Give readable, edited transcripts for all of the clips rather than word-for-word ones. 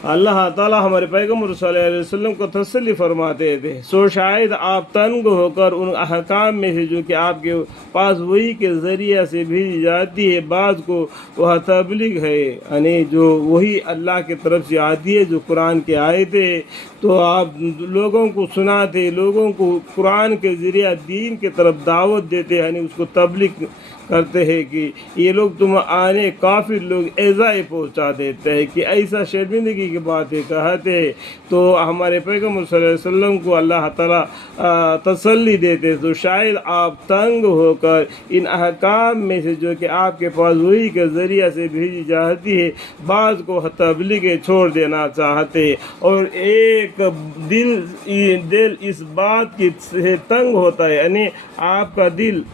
अल्लाह ताला हमारे पैगम्बर सल्लल्लाहु अलैहि वसल्लम को तसल्ली फरमाते थे, सो शायद आप तंग होकर उन अहकाम में से जो कि आपके पास वही के ज़रिए से भेजी जाती है, बाज़ को वह तबलीग है, यानी जो वही अल्लाह की तरफ से आती है, जो कुरान के आयतें, तो आप लोगों को सुनाते, लोगों को कुरान के ज़रिए दीन की तरफ दावत देते, यानी उसको तबलीग करते हैं कि ये लोग तुम आने काफिर लोग ऐज़ाए पहुँचा देते हैं कि ऐसा शर्मिंदगी की बातें कहते। तो हमारे पैगम्बर सल्लल्लाहु अलैहि वसल्लम को अल्लाह ताला तसल्ली देते, तो शायद आप तंग होकर इन अहकाम में से जो कि आपके पास वही के ज़रिए से भेजी जाती है, बाज़ को तबलीग छोड़ देना चाहते, और एक दिल इस बात की से तंग होता है, यानी आपका दिल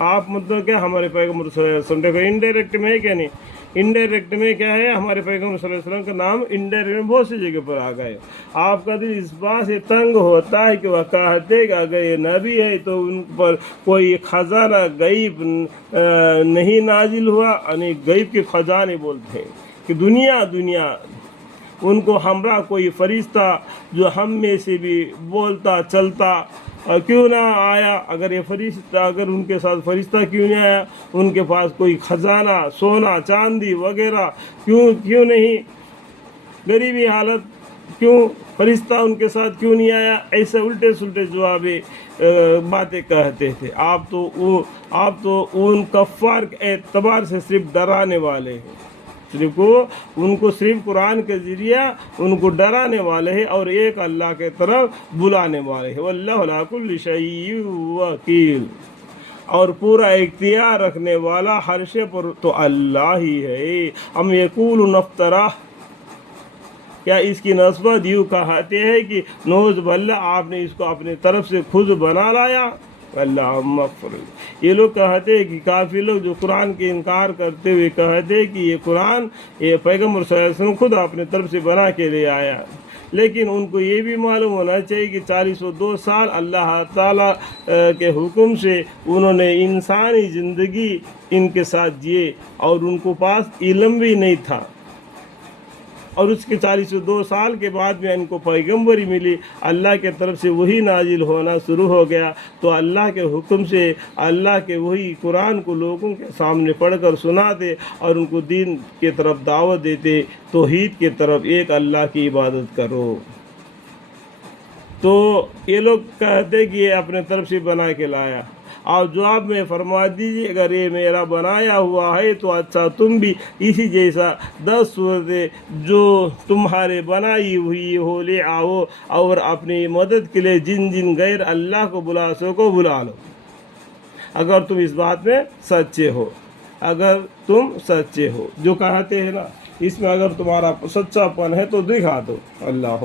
आप मतलब क्या, हमारे पैगम्बर सल्लल्लाहु अलैहि वसल्लम देखो इनडायरेक्ट में है क्या, नहीं इनडायरेक्ट में क्या है, हमारे पैगम्बर सल्लल्लाहु अलैहि वसल्लम का नाम इनडायरेक्ट में बहुत सी जगह पर आ गए। आपका दिल इस बात से तंग होता है कि वह कहते कि अगर ये नबी है तो उन पर कोई ख़जाना गईब नहीं नाजिल हुआ, यानी गईब के ख़जाने बोलते हैं कि दुनिया उनको हमरा कोई फरिश्ता जो हम में से भी बोलता चलता क्यों ना आया, अगर ये फरिश्ता, अगर उनके साथ फरिश्ता क्यों नहीं आया, उनके पास कोई ख़जाना सोना चांदी वगैरह क्यों नहीं, गरीबी हालत क्यों, फरिश्ता उनके साथ क्यों नहीं आया, ऐसे उल्टे सुल्टे जवाबे बातें कहते थे। आप तो उन कफ़ार के एतबार से सिर्फ डराने वाले हैं, उनको सिर्फ कुरान के ज़रिए उनको डराने वाले हैं और एक अल्लाह के तरफ बुलाने वाले हैं। वल्लाहु अला कुल्लि शैइन वकील, और पूरा इख्तियार रखने वाला हर शे पर तो अल्लाह ही है। हम यक़ूलून अफ्तरा, क्या इसकी नस्बत यूँ कहते हैं कि नौज़ बिल्लाह आपने इसको अपने तरफ से खुद बना लाया। अल्लाह मग़फ़िर, ये लोग कहते हैं कि काफ़ी लोग जो कुरान के इनकार करते हुए कहते हैं कि ये कुरान ये पैगम्बर सल्लल्लाहु अलैहि वसल्लम खुद अपने तरफ से बना के ले आया, लेकिन उनको ये भी मालूम होना चाहिए कि 402 साल अल्लाह ताला के हुक्म से उन्होंने इंसानी ज़िंदगी इनके साथ जिए और उनको पास इल्म भी नहीं था, और उसके 402 साल के बाद में इनको पैगम्बरी मिली, अल्लाह के तरफ से वही नाजिल होना शुरू हो गया, तो अल्लाह के हुक्म से अल्लाह के वही कुरान को लोगों के सामने पढ़कर सुनाते और उनको दीन की तरफ दावत देते, तौहीद की तरफ, एक अल्लाह की इबादत करो। तो ये लोग कहते कि ये अपने तरफ से बना के लाया, आप जवाब में फरमा दीजिए अगर ये मेरा बनाया हुआ है तो अच्छा तुम भी इसी जैसा 10 सूरतें जो तुम्हारे बनाई हुई हो ले आओ और अपनी मदद के लिए जिन जिन गैर अल्लाह को बुला सको बुला लो, अगर तुम इस बात में सच्चे हो, अगर तुम सच्चे हो। जो कहते हैं ना, इसमें अगर तुम्हारा सच्चापन है तो दिखा दो। अल्लाह